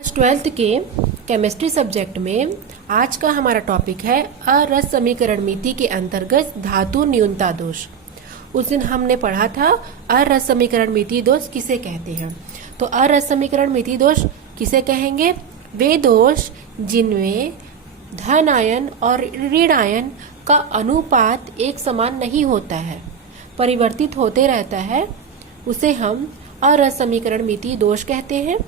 आज 12th के chemistry subject में आज का हमारा टॉपिक है अरस समीकरण मिति के अंतर्गत धातु न्यूनता दोष। उस दिन हमने पढ़ा था अरस समीकरण मिति दोष किसे कहते हैं। तो अरस समीकरण मिति दोष किसे कहेंगे? वे दोष जिनमें धन आयन और ऋण आयन का अनुपात एक समान नहीं होता है, परिवर्तित होते रहता है, उसे हम अरस समीकरण मिति दोष कहते हैं।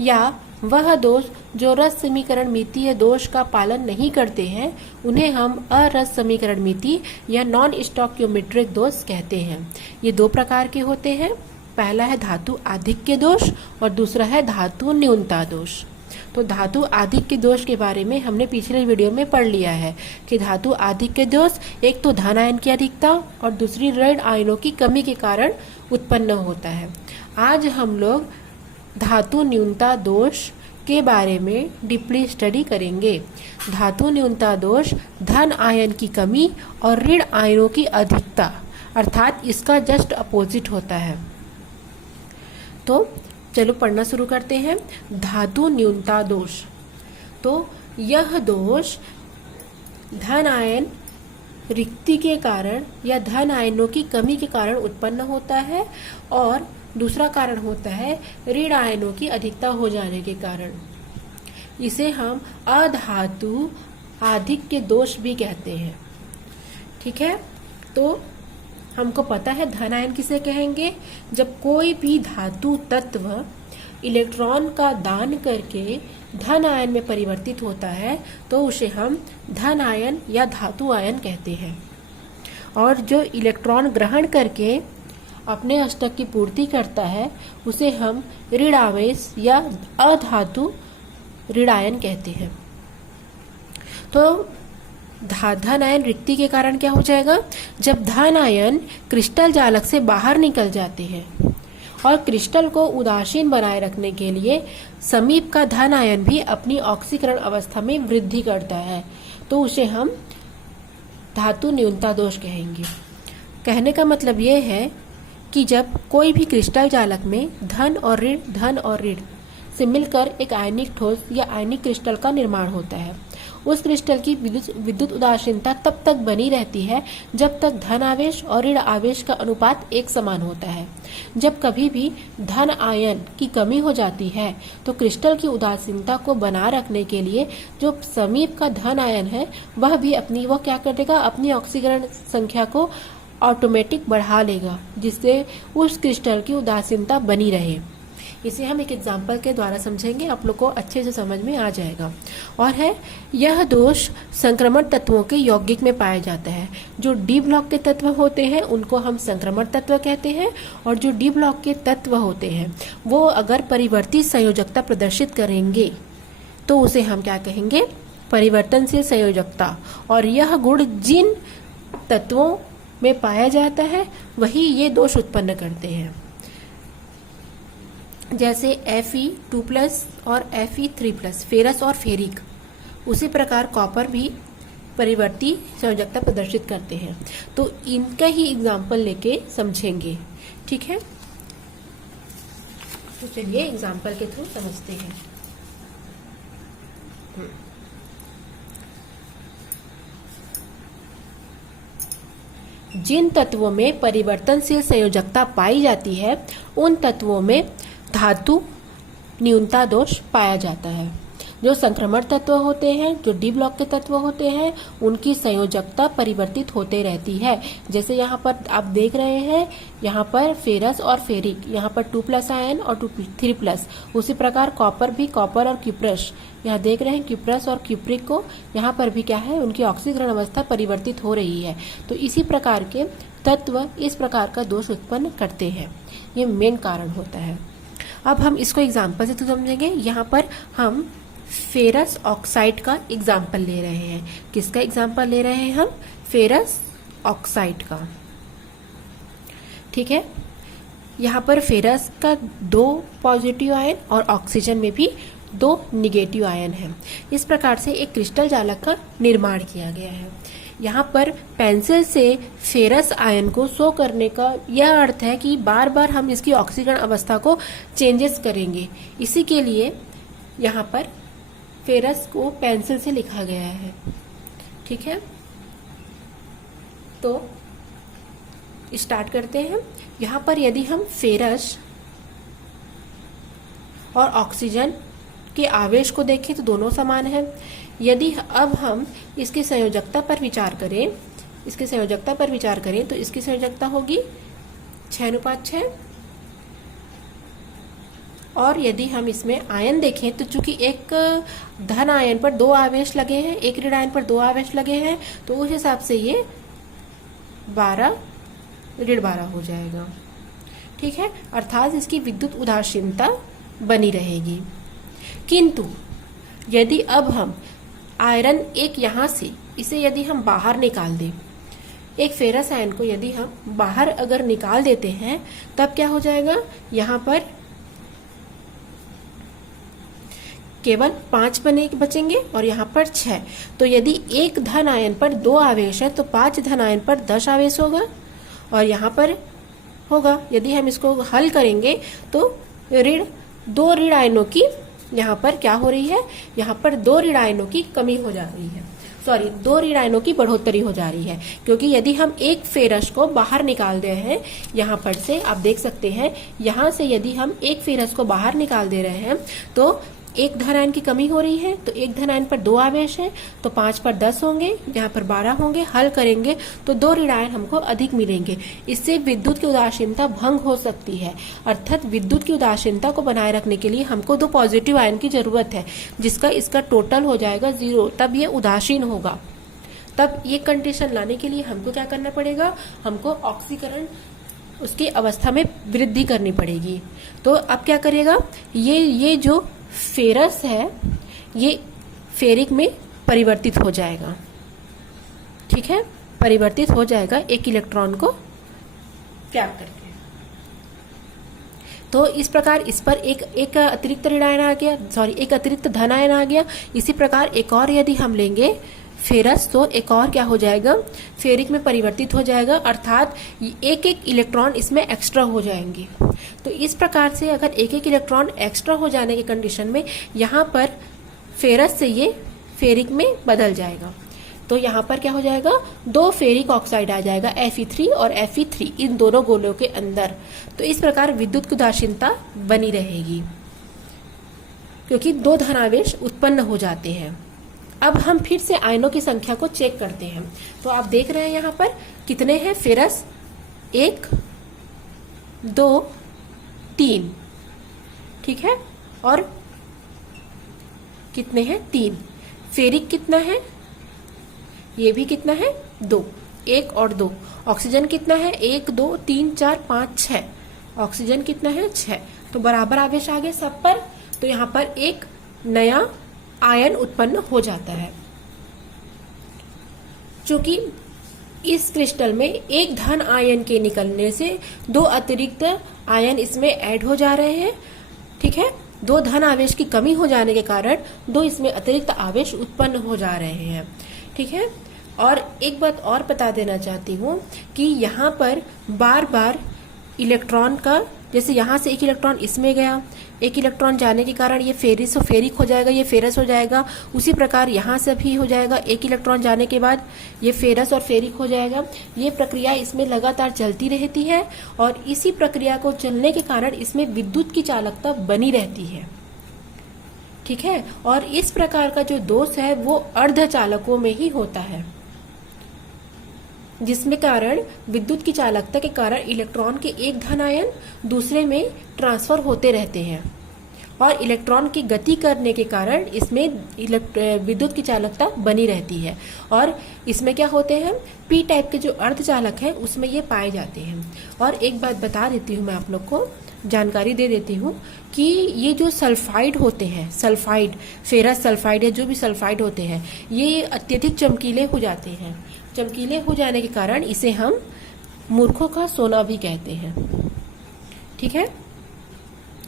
या वह दोष जो रस समीकरण मितीय दोष का पालन नहीं करते हैं उन्हें हम अरस समीकरण मिति या नॉन स्टोइकियोमेट्रिक दोष कहते हैं। ये दो प्रकार के होते हैं, पहला है धातु आधिक्य दोष और दूसरा है धातु न्यूनता दोष। तो धातु आधिक्य दोष के बारे में हमने पिछले वीडियो में पढ़ लिया है कि धातु आधिक्य दोष एक तो धन आयन की अधिकता और दूसरी ऋण आयनों की कमी के कारण उत्पन्न होता है। आज हम लोग धातु न्यूनता दोष के बारे में डीपली स्टडी करेंगे। धातु न्यूनता दोष धन आयन की कमी और ऋण आयनों की अधिकता अर्थात इसका जस्ट अपोजिट होता है। तो चलो पढ़ना शुरू करते हैं। धातु न्यूनता दोष, तो यह दोष धन आयन रिक्ति के कारण या धन आयनों की कमी के कारण उत्पन्न होता है और दूसरा कारण होता है ऋण आयनों की अधिकता हो जाने के कारण। इसे हम अधातु आधिक्य दोष भी कहते हैं। ठीक है, तो हमको पता है धन आयन किसे कहेंगे? जब कोई भी धातु तत्व इलेक्ट्रॉन का दान करके धन आयन में परिवर्तित होता है तो उसे हम धन आयन या धातु आयन कहते हैं। और जो इलेक्ट्रॉन ग्रहण करके अपने अष्टक की पूर्ति करता है उसे हम ऋण आवेश या अधातु ऋणायन कहते हैं। तो धन आयन रिक्ति के कारण क्या हो जाएगा? जब धन आयन क्रिस्टल जालक से बाहर निकल जाते हैं और क्रिस्टल को उदासीन बनाए रखने के लिए समीप का धन आयन भी अपनी ऑक्सीकरण अवस्था में वृद्धि करता है तो उसे हम धातु न्यूनता दोष कहेंगे। कहने का मतलब ये है कि जब कोई भी क्रिस्टल जालक में धन और ऋण से मिलकर एक आयनिक ठोस या आयनिक क्रिस्टल का निर्माण होता है, उस क्रिस्टल की विद्युत उदासीनता तब तक बनी रहती है जब तक धन आवेश और ऋण आवेश का अनुपात एक समान होता है। जब कभी भी धन आयन की कमी हो जाती है तो क्रिस्टल की उदासीनता को बना रखने के लिए जो समीप का धन आयन है वह क्या कर देगा? अपनी ऑक्सीकरण संख्या को ऑटोमेटिक बढ़ा लेगा जिससे उस क्रिस्टल की उदासीनता बनी रहे। इसे हम एक एग्जाम्पल के द्वारा समझेंगे, आप लोग को अच्छे से समझ में आ जाएगा। और है यह दोष संक्रमण तत्वों के यौगिक में पाया जाता है। जो डी ब्लॉक के तत्व होते हैं उनको हम संक्रमण तत्व कहते हैं और जो डी ब्लॉक के तत्व होते हैं वो अगर परिवर्तित संयोजकता प्रदर्शित करेंगे तो उसे हम क्या कहेंगे? परिवर्तनशील संयोजकता। और यह गुण जिन तत्वों में पाया जाता है वही ये दोष उत्पन्न करते हैं, जैसे Fe2+ और Fe3+, फेरस और फेरिक। उसी प्रकार कॉपर भी परिवर्ती संयोजकता प्रदर्शित करते हैं। तो इनका ही एग्जाम्पल लेके समझेंगे। ठीक है, तो चलिए एग्जाम्पल के थ्रू समझते हैं। जिन तत्वों में परिवर्तनशील संयोजकता पाई जाती है उन तत्वों में धातु न्यूनता दोष पाया जाता है। जो संक्रमण तत्व होते हैं, जो डी ब्लॉक के तत्व होते हैं, उनकी संयोजकता परिवर्तित होते रहती है। जैसे यहाँ पर आप देख रहे हैं, यहाँ पर फेरस और फेरिक, यहाँ पर 2+ आयन और 3+। उसी प्रकार कॉपर भी, कॉपर और क्यूप्रस, यहाँ देख रहे हैं क्यूप्रस और क्यूप्रिक को, यहाँ पर भी क्या है? उनकी ऑक्सीकरण अवस्था परिवर्तित हो रही है। तो इसी प्रकार के तत्व इस प्रकार का दोष उत्पन्न करते हैं, ये मेन कारण होता है। अब हम इसको एग्जाम्पल से तो समझेंगे। यहाँ पर हम फेरस ऑक्साइड का एग्जाम्पल ले रहे हैं। किसका एग्जाम्पल ले रहे हैं हम? फेरस ऑक्साइड का। ठीक है, यहाँ पर फेरस का 2 पॉजिटिव आयन और ऑक्सीजन में भी 2 निगेटिव आयन है। इस प्रकार से एक क्रिस्टल जालक का निर्माण किया गया है। यहाँ पर पेंसिल से फेरस आयन को शो करने का यह अर्थ है कि बार बार हम इसकी ऑक्सीकरण अवस्था को चेंजेस करेंगे। इसी के लिए यहाँ पर फेरस को पेंसिल से लिखा गया है। ठीक है, तो स्टार्ट करते हैं। यहाँ पर यदि हम फेरस और ऑक्सीजन के आवेश को देखें तो दोनों समान हैं। यदि अब हम इसकी संयोजकता पर विचार करें, तो इसकी संयोजकता होगी 6:6। और यदि हम इसमें आयन देखें तो चूंकि एक धन आयन पर 2 आवेश लगे हैं, एक ऋण आयन पर 2 आवेश लगे हैं, तो उस हिसाब से ये 12 हो जाएगा। ठीक है, अर्थात इसकी विद्युत उदासीनता बनी रहेगी। किंतु यदि अब हम आयरन एक यहां से इसे यदि हम बाहर निकाल दें, एक फेरस आयन को यदि हम बाहर अगर निकाल देते हैं, तब क्या हो जाएगा, यहां पर केवल 5 बचेंगे और यहाँ पर 6। तो यदि एक धन आयन पर 2 आवेश है तो 5 धन आयन पर 10 आवेश होगा। और यहाँ पर होगा, यदि हम इसको हल करेंगे तो 2 ऋण आयनों की यहाँ पर क्या हो रही है, यहाँ पर 2 ऋण आयनों की कमी हो जा रही है, 2 ऋण आयनों की बढ़ोतरी हो जा रही है। क्योंकि यदि हम एक फेरस को बाहर निकाल दे रहे हैं, यहाँ पर से आप देख सकते हैं, यहाँ से यदि हम एक फेरस को बाहर निकाल दे रहे हैं तो एक धन आयन की कमी हो रही है। तो एक धन आयन पर 2 आवेश है, तो 5 पर 10 होंगे, यहाँ पर 12 होंगे। हल करेंगे तो 2 ऋण आयन हमको अधिक मिलेंगे। इससे विद्युत की उदासीनता भंग हो सकती है। अर्थात विद्युत की उदासीनता को बनाए रखने के लिए हमको 2 पॉजिटिव आयन की जरूरत है, जिसका इसका टोटल हो जाएगा 0। तब ये उदासीन होगा। तब ये कंडीशन लाने के लिए हमको क्या करना पड़ेगा, हमको ऑक्सीकरण उसकी अवस्था में वृद्धि करनी पड़ेगी। तो अब क्या करेगा, ये जो फेरस है ये फेरिक में परिवर्तित हो जाएगा। ठीक है, परिवर्तित हो जाएगा एक इलेक्ट्रॉन को त्याग करके। तो इस प्रकार इस पर एक अतिरिक्त ऋण आयन आ गया, एक अतिरिक्त धन आयन आ गया। इसी प्रकार एक और यदि हम लेंगे फेरस, तो एक और क्या हो जाएगा, फेरिक में परिवर्तित हो जाएगा। अर्थात एक इलेक्ट्रॉन इसमें एक्स्ट्रा हो जाएंगे। तो इस प्रकार से अगर एक इलेक्ट्रॉन एक्स्ट्रा हो जाने की कंडीशन में यहाँ पर फेरस से ये फेरिक में बदल जाएगा। तो यहाँ पर क्या हो जाएगा, 2 फेरिक ऑक्साइड आ जाएगा, Fe3 और Fe3 इन दोनों गोलों के अंदर। तो इस प्रकार विद्युत की उदासीनता बनी रहेगी, क्योंकि 2 धनावेश उत्पन्न हो जाते हैं। अब हम फिर से आयनों की संख्या को चेक करते हैं। तो आप देख रहे हैं यहाँ पर कितने हैं, फेरस 1 2 3, ठीक है, और कितने हैं, 3। फेरिक कितना है, ये भी कितना है, 2, 1 और 2। ऑक्सीजन कितना है, 1 2 3 4 5 6। ऑक्सीजन कितना है, 6। तो बराबर आवेश आ गए सब पर। तो यहाँ पर एक नया आयन उत्पन्न हो जाता है। चूंकि इस क्रिस्टल में एक धन आयन के निकलने से 2 अतिरिक्त आयन इसमें ऐड हो जा रहे हैं। ठीक है, 2 धन आवेश की कमी हो जाने के कारण 2 इसमें अतिरिक्त आवेश उत्पन्न हो जा रहे हैं। ठीक है, और एक बात और बता देना चाहती हूँ कि यहाँ पर बार बार इलेक्ट्रॉन का, जैसे यहाँ से एक इलेक्ट्रॉन इसमें गया, एक इलेक्ट्रॉन जाने के कारण ये फेरिक हो जाएगा, ये फेरस हो जाएगा। उसी प्रकार यहाँ से भी हो जाएगा, एक इलेक्ट्रॉन जाने के बाद ये फेरस और फेरिक हो जाएगा। ये प्रक्रिया इसमें लगातार चलती रहती है और इसी प्रक्रिया को चलने के कारण इसमें विद्युत की चालकता बनी रहती है। ठीक है, और इस प्रकार का जो दोष है वो अर्धचालकों में ही होता है, जिसमें कारण विद्युत की चालकता के कारण इलेक्ट्रॉन के एक धन आयन दूसरे में ट्रांसफर होते रहते हैं और इलेक्ट्रॉन की गति करने के कारण इसमें विद्युत की चालकता बनी रहती है। और इसमें क्या होते हैं, पी टाइप के जो अर्धचालक हैं उसमें ये पाए जाते हैं। और एक बात बता देती हूँ, मैं आप लोग को जानकारी दे देती हूँ कि ये जो सल्फाइड होते हैं, सल्फाइड, फेरस सल्फाइड या जो भी सल्फाइड होते हैं, ये अत्यधिक चमकीले हो जाते हैं। चमकीले हो जाने के कारण इसे हम मूर्खों का सोना भी कहते हैं। ठीक है,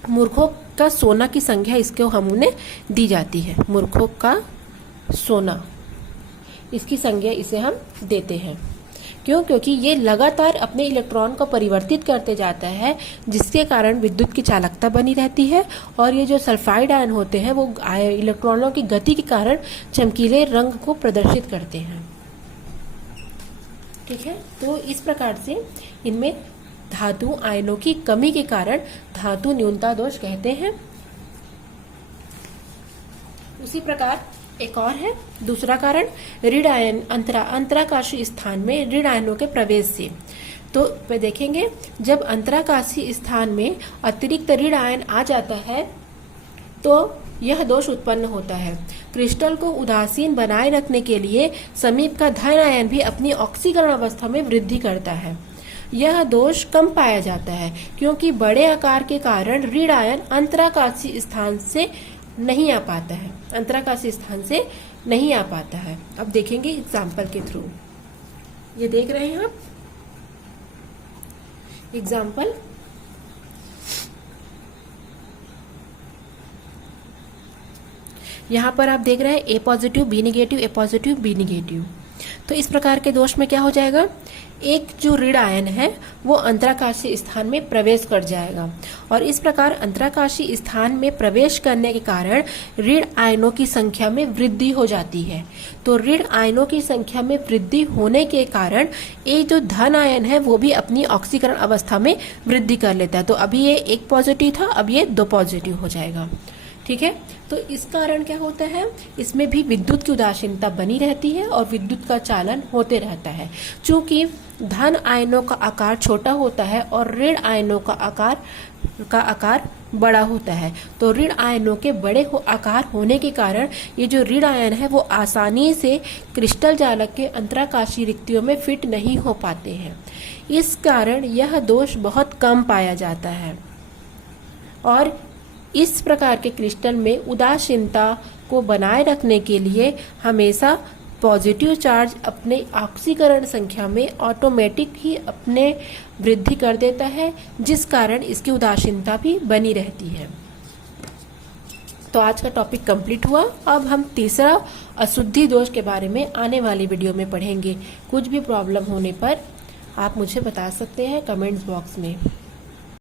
मूर्खों का सोना की संज्ञा इसको हमने दी जाती है, मूर्खों का सोना, इसकी संज्ञा इसे हम देते हैं। क्यों? क्योंकि ये लगातार अपने इलेक्ट्रॉन को परिवर्तित करते जाता है, जिसके कारण विद्युत की चालकता बनी रहती है। और ये जो सल्फाइड आयन होते हैं वो इलेक्ट्रॉनों की गति के कारण चमकीले रंग को प्रदर्शित करते हैं। ठीक है, तो इस प्रकार से इनमें धातु आयनों की कमी के कारण धातु न्यूनता दोष कहते हैं। उसी प्रकार एक और है दूसरा कारण, ऋण आयन अंतराकाशीय स्थान में ऋण आयनों के प्रवेश से। तो देखेंगे जब अंतराकाशीय स्थान में अतिरिक्त ऋण आयन आ जाता है तो यह दोष उत्पन्न होता है। क्रिस्टल को उदासीन बनाए रखने के लिए समीप का धन आयन भी अपनी ऑक्सीकरण अवस्था में वृद्धि करता है। यह दोष कम पाया जाता है क्योंकि बड़े आकार के कारण ऋण आयन अंतराकाशीय स्थान से नहीं आ पाता है, अंतराकाशीय स्थान से नहीं आ पाता है। अब देखेंगे एग्जाम्पल के थ्रू। ये देख रहे हैं आप एग्जाम्पल। यहां पर आप देख रहे हैं ए पॉजिटिव बी निगेटिव, ए पॉजिटिव बी निगेटिव। तो इस प्रकार के दोष में क्या हो जाएगा, एक जो ऋण आयन है वो अंतराकाशीय स्थान में प्रवेश कर जाएगा और इस प्रकार अंतराकाशीय स्थान में प्रवेश करने के कारण ऋण आयनों की संख्या में वृद्धि हो जाती है। तो ऋण आयनों की संख्या में वृद्धि होने के कारण ये जो धन आयन है वो भी अपनी ऑक्सीकरण अवस्था में वृद्धि कर लेता है। तो अभी ये एक पॉजिटिव था, अब ये 2 पॉजिटिव हो जाएगा। ठीक है, तो इस कारण क्या होता है, इसमें भी विद्युत की उदासीनता बनी रहती है और विद्युत का चालन होते रहता है। चूंकि धन आयनों का आकार छोटा होता है और ऋण आयनों का आकार बड़ा होता है, तो ऋण आयनों के बड़े आकार होने के कारण ये जो ऋण आयन है वो आसानी से क्रिस्टल जालक के अंतराकाशीय रिक्तियों में फिट नहीं हो पाते हैं। इस कारण यह दोष बहुत कम पाया जाता है और इस प्रकार के क्रिस्टल में उदासीनता को बनाए रखने के लिए हमेशा पॉजिटिव चार्ज अपने ऑक्सीकरण संख्या में ऑटोमेटिक ही अपने वृद्धि कर देता है, जिस कारण इसकी उदासीनता भी बनी रहती है। तो आज का टॉपिक कंप्लीट हुआ। अब हम तीसरा अशुद्धि दोष के बारे में आने वाली वीडियो में पढ़ेंगे। कुछ भी प्रॉब्लम होने पर आप मुझे बता सकते हैं कमेंट्स बॉक्स में।